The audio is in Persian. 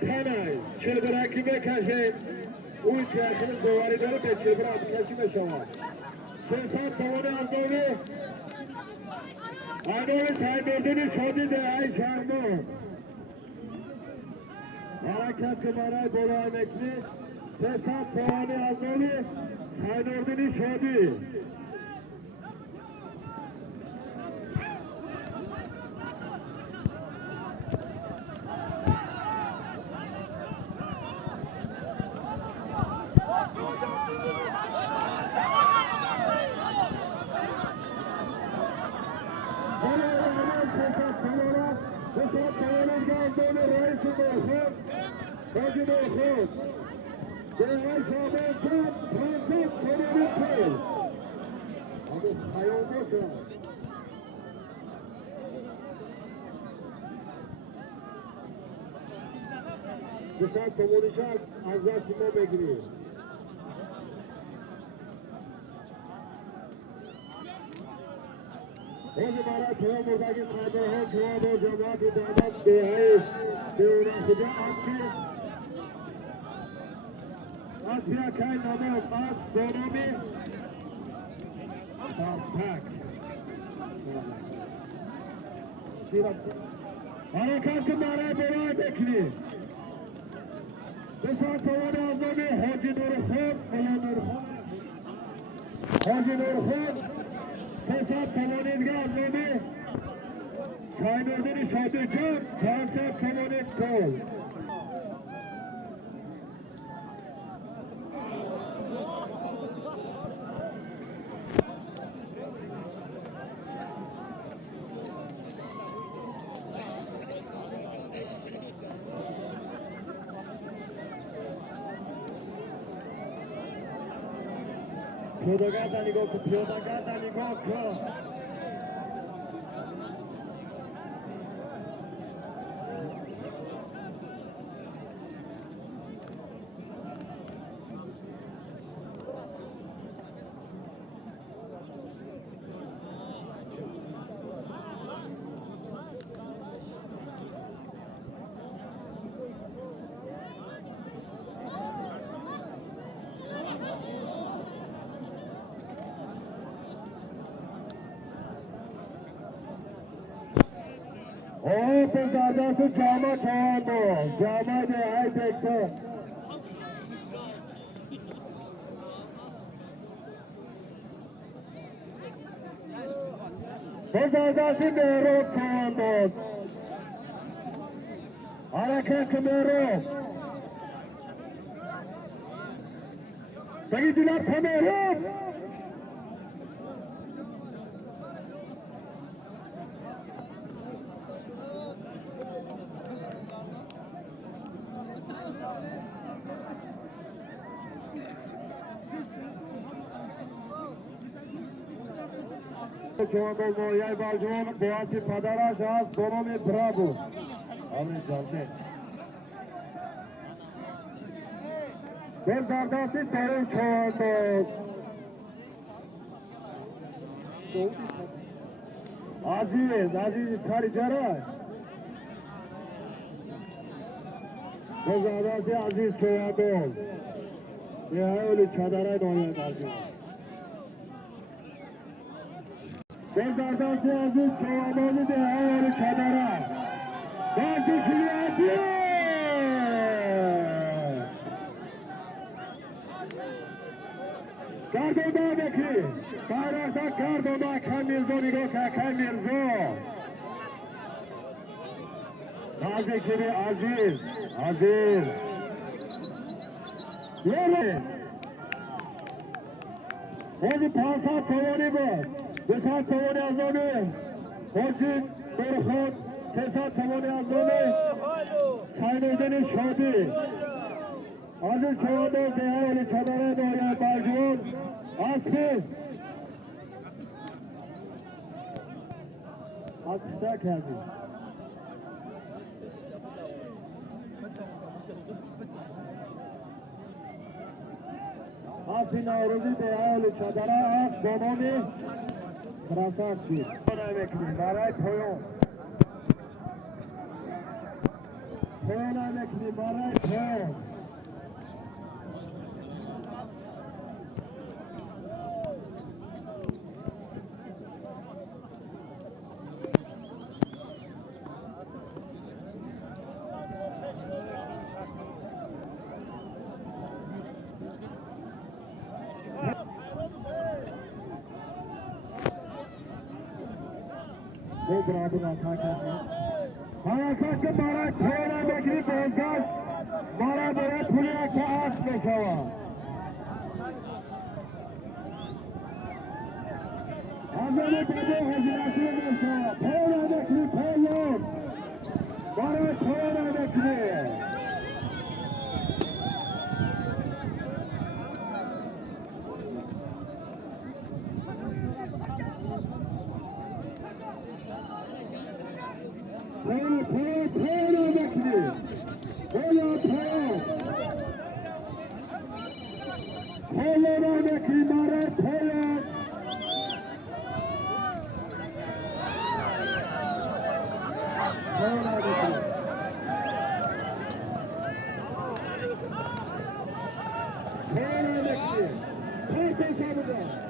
تنای چلبرکی بکشید اون چرخون دواری داره به چلبرک کشی به شما 300 تومن از دولی آنوی سایدردونی شدی ده ای شرمون حرکت که برای برای مکنی 300 تومن از دولی سایدردونی شدی بسیار کمونیشت از دست ما بگیریم روز برای توی مردگی خانده ها جواب و جماعت دامت بیهی بیونه خدا آسیا کئی نماز آس دونامی تک حرکت که برای برای بکنی بسیار توان آزامی حاجی نور خود حاجی نور خود بسیار توانیدگاه آزامی چای نردنی شادی کن چهارشب توانید کن پیاده‌گر در نگاه کن پیاده‌گر در نگاه کن بزردست جامعه کامو جامعه به های دکتر بزردست مهرو کامو حرکت مهرو بگی دلت مهرو جوان مویای برجوان بواسی پدرش از دونومی برابو آمین جانده بزردستی تاری چواندوز عزیز تاری جرای بزردستی عزیز چواندوز یه اولی چادرای مویای برجوان بزردستی عزیز چواندوزی ده اولی چادرای برجو شلیعاتی کردوما بکی بایرکتا کردوما کمیلزو نگاه که کمیلزو نازکیری عزیز یه خوزی 500 توانی بود 200 توانی از دونه خوزی برخود 300 توانی از دونه سینوزنی شادی عزیز چواندوز دیگه ولی چادره دویا برجون آسفی آسفتا کردی آسفی نوروزی دیگه ولی چادره آس دومانی فرانسان چید برای تویون Kola Bekli Baray वो बराबर आता है हालांकि हमारा खेला देखी पहुंचा हमारा बड़ा खुलिया के आस में छवा आगे बड़े हजराती में छवा खेला देखी खेलो बड़ा खेला देखी Hey,